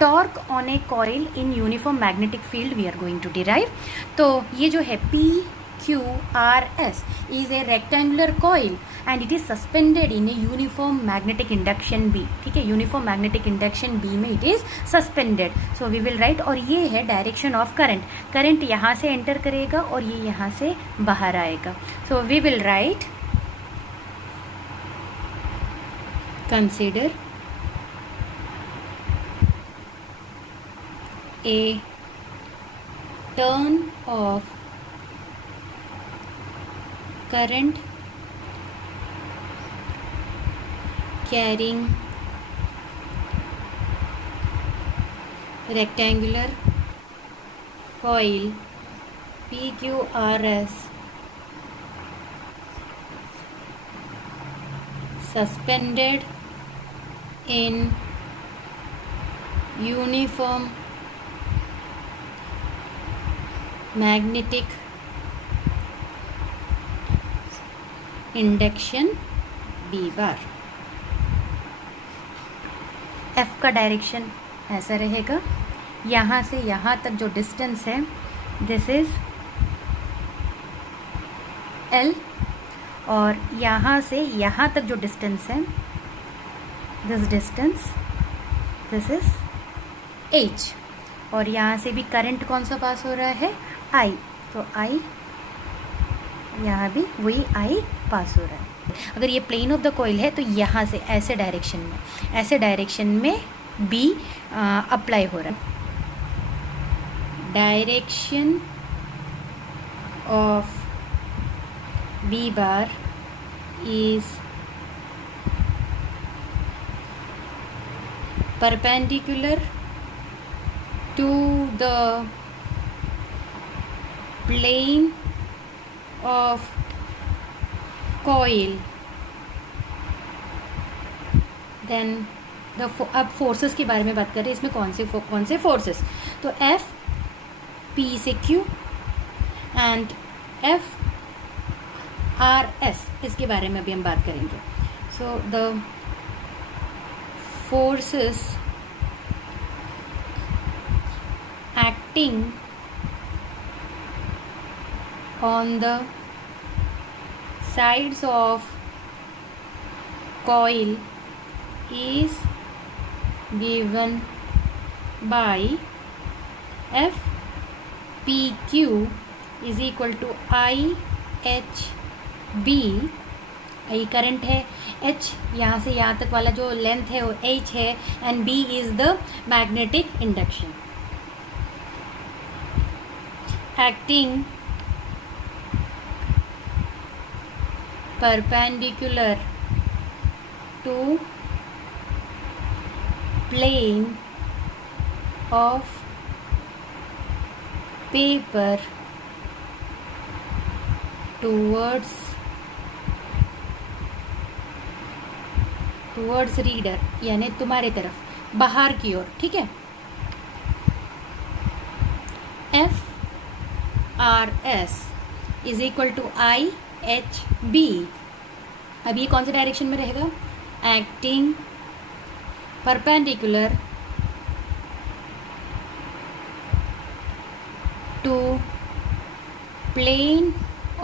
Torque on a coil in uniform magnetic field we are going to derive. तो ये जो है PQRS is a rectangular coil and it is suspended in a uniform magnetic induction B. ठीक है, uniform magnetic induction B में it is suspended. So we will write, और ये है डायरेक्शन ऑफ करंट। करंट यहाँ से एंटर करेगा और ये यहाँ से बाहर आएगा। So we will write, consider a turn of current carrying rectangular coil PQRS suspended in uniform magnetic induction B bar. F का डायरेक्शन ऐसा रहेगा, यहाँ से यहाँ तक जो डिस्टेंस है दिस इज L, और यहाँ से यहाँ तक जो डिस्टेंस है this distance this is H, और यहाँ से भी करंट कौन सा पास हो रहा है I, तो I यहाँ भी वही I पास हो रहा है। अगर ये प्लेन ऑफ द कॉइल है तो यहाँ से ऐसे डायरेक्शन में B अप्लाई हो रहा है। Direction of B bar is perpendicular to the plane of coil, then अब फोर्सेस के बारे में बात करें, इसमें कौन से फोर्सेस, तो F P से Q and F R S, इसके बारे में अभी हम बात करेंगे। So the forces acting on the sides of coil is given by FPQ is equal to IHB। I current है, H यहाँ से यहाँ तक वाला जो लेंथ है वो H है, and B is the magnetic induction. Acting perpendicular to plane of paper towards reader, यानी तुम्हारे तरफ बाहर की ओर। ठीक है, F RS is equal to IHB। अब ये कौन से डायरेक्शन में रहेगा, acting perpendicular to plane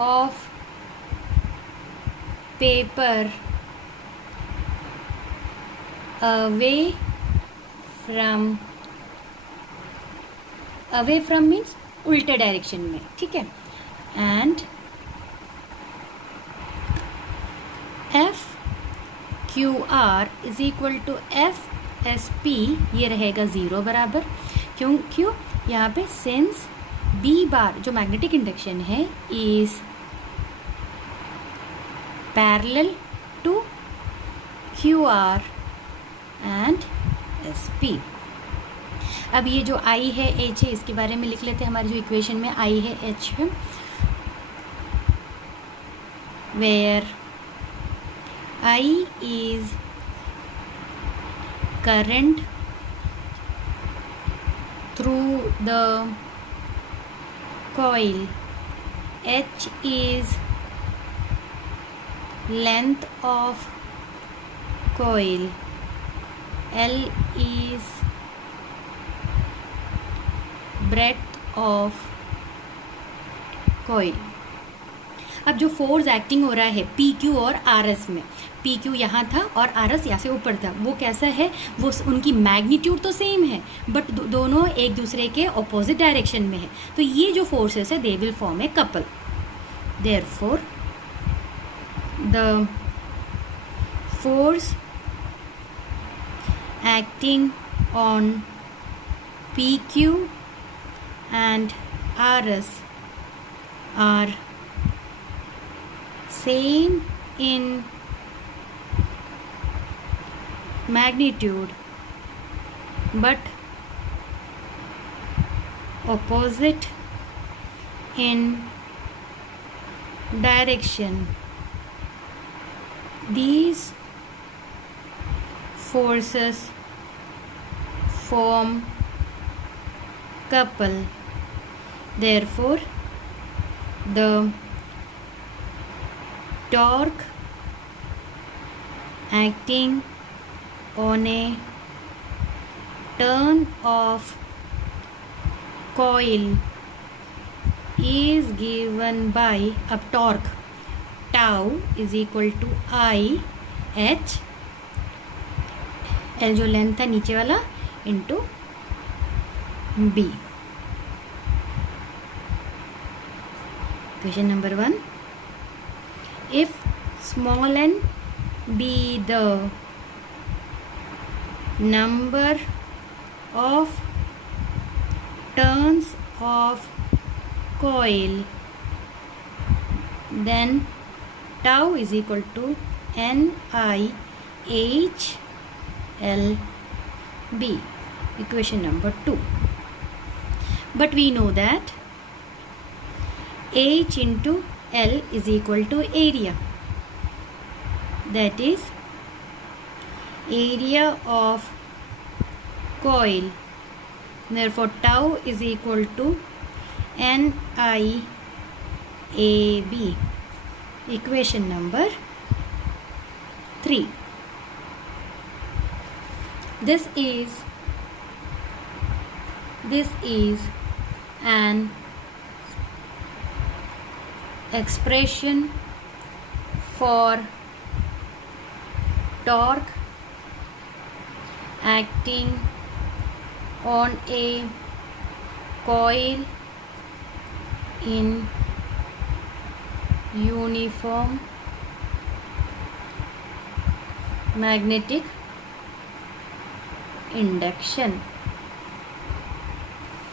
of paper away from means उल्टे डायरेक्शन में। ठीक है, and FQR is equal to FSP, ये रहेगा 0 बराबर। क्यों यहाँ पे सिंस B बार जो मैग्नेटिक इंडक्शन है is parallel to QR and SP। अब ये जो I है H है, इसके बारे में लिख लेते हैं। हमारी जो इक्वेशन में I है H है, where I is current through the coil, H is length of coil, L is breadth of coil. अब जो फोर्स एक्टिंग हो रहा है पी क्यू और आर एस में, पी क्यू यहाँ था और आर एस यहाँ से ऊपर था, वो कैसा है, वो उनकी मैग्नीट्यूड तो सेम है बट दोनों एक दूसरे के ऑपोजिट डायरेक्शन में है. तो ये जो फोर्सेस है they will form a couple. Therefore the force acting on PQ and RS are same in magnitude but opposite in direction. These forces form couple. Therefore, the torque acting on a turn of coil is given by, अब torque tau is equal to I H, L जो length है नीचे वाला, into B. Question number 1. If small n be the number of turns of coil, then tau is equal to Ni H L B. Equation number 2. But we know that H into L is equal to area. That is area of coil. Therefore, tau is equal to NIAB. Equation number 3. This is an expression for torque acting on a coil in uniform magnetic induction.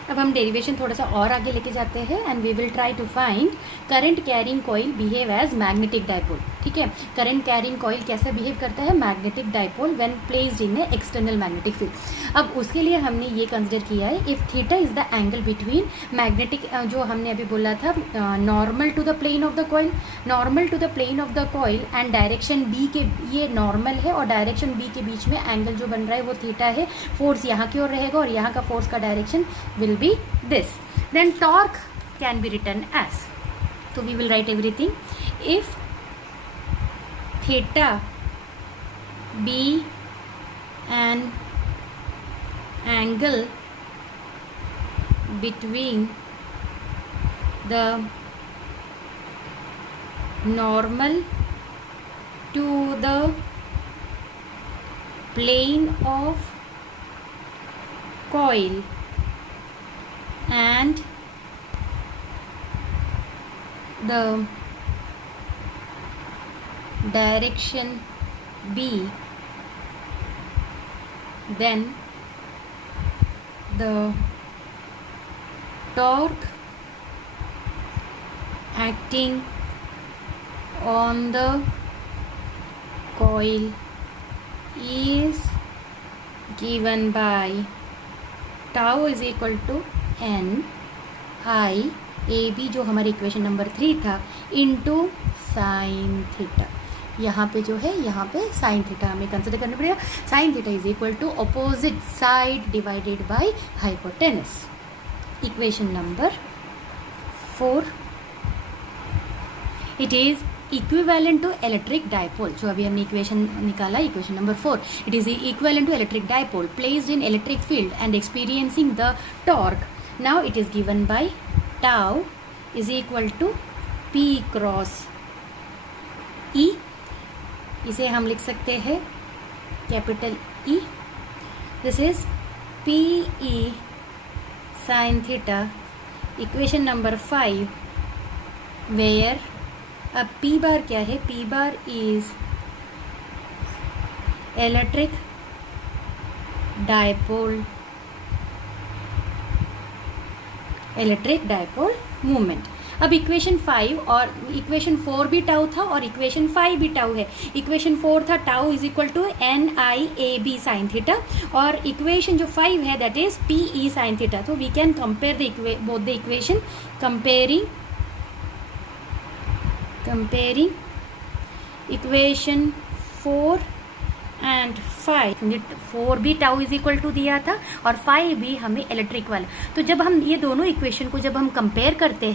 अब हम derivation थोड़ा सा और आगे लेके जाते हैं and we will try to find current carrying coil behave as magnetic dipole. ठीक है, करंट कैरिंग कॉइल कैसे बिहेव करता है, magnetic dipole when placed in a external magnetic field. अब उसके लिए हमने ये कंसिडर किया है if theta is the angle between magnetic, जो हमने अभी बोला था normal to the plane of the coil, normal to the plane of the coil and direction B के, ये नॉर्मल है और डायरेक्शन बी के बीच में एंगल जो बन रहा है वो थीटा है. फोर्स यहाँ की ओर रहेगा और यहाँ का फोर्स का direction will be this. Then torque can be written as, so we will write everything. If theta be an angle between the normal to the plane of coil and the direction B, then the torque acting on the coil is given by tau is equal to N I A B, जो हमारी equation number 3 था, into sine theta. यहाँ पे जो है, यहाँ पे sine theta हमें कंसिडर करना पड़ेगा. Sine theta is equal to opposite side divided by hypotenuse. Equation number 4, it is equivalent to electric dipole. जो अभी हमने इक्वेशन निकाला, equation number 4, it is equivalent to electric dipole placed in electric field and experiencing the torque Now it is given by tau is equal to P cross E. इसे हम लिख सकते हैं capital E. This is PE sin theta, equation number 5, where अब P bar क्या है? P bar is electric dipole movement. अब equation 5 और इक्वेशन 4 भी टाउ था और इक्वेशन 5 भी टाउ है. इक्वेशन 4 था tau is equal to NIAB sine theta और इक्वेशन जो 5 है that is PE sine theta. तो we can compare both the equation. Comparing equation 4 and 5. 4 भी टाउ इज इक्वल टू दिया था और 5 भी हमें इलेक्ट्रिक वाला. तो जब हम ये दोनों इक्वेशन को जब हम कंपेयर करते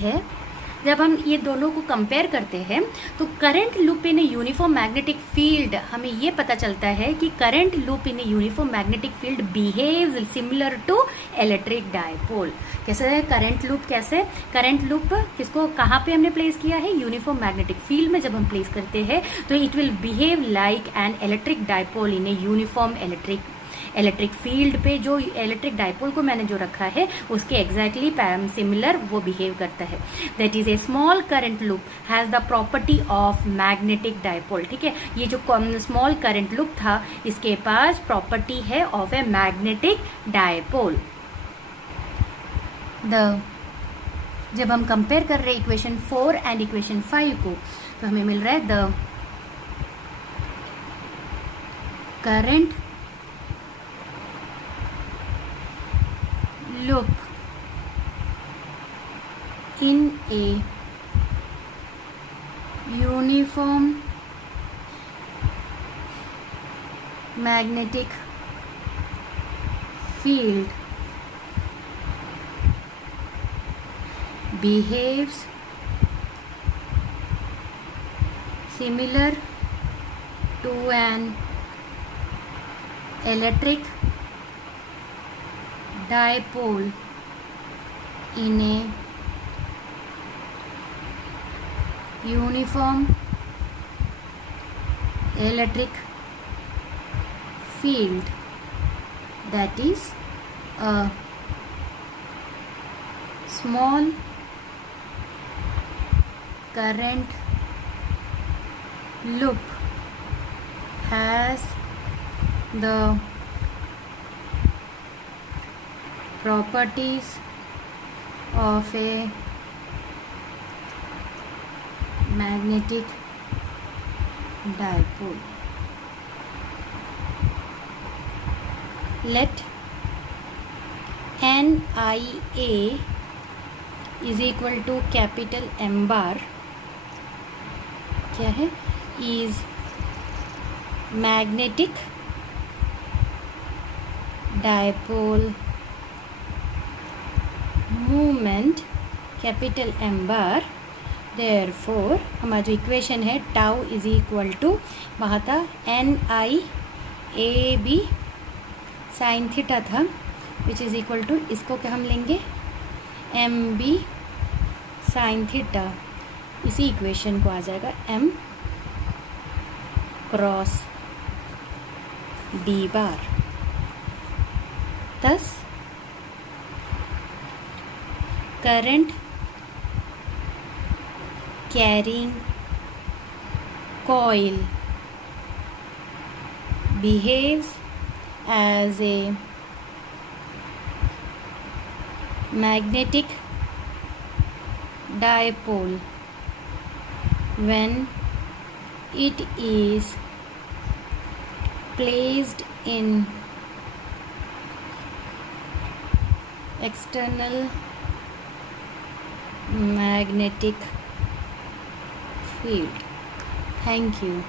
हैं तो current loop in a uniform magnetic field, हमें ये पता चलता है कि current loop in a uniform magnetic field behaves similar to electric dipole. कैसे है करंट लूप? कैसे करंट लूप किसको कहाँ पे हमने प्लेस किया है? यूनिफॉर्म मैग्नेटिक फील्ड में जब हम प्लेस करते हैं तो it will behave like an electric dipole in a uniform electric field पे. जो इलेक्ट्रिक डायपोल को मैंने जो रखा है उसके एग्जैक्टली सिमिलर वो बिहेव करता है. That is a small current loop has the property of magnetic dipole. ठीक है, ये जो स्मॉल करंट लूप था इसके पास प्रॉपर्टी है ऑफ ए मैग्नेटिक डायपोल. जब हम कंपेयर कर रहे हैं इक्वेशन 4 एंड इक्वेशन 5 को तो हमें मिल रहा है the current loop in a uniform magnetic field behaves similar to an electric dipole in a uniform electric field, that is a small current loop has the properties of a magnetic dipole. Let NIA is equal to capital M bar क्या है? is magnetic dipole movement capital M bar. Therefore हमारा जो equation है tau is equal to वहाँ था NIAB sine theta था which is equal to इसको क्या हम लेंगे MB साइन थीटा. इसी इक्वेशन को आ जाएगा M cross D bar. thus current carrying coil behaves as a magnetic dipole when it is placed in external magnetic field. Thank you.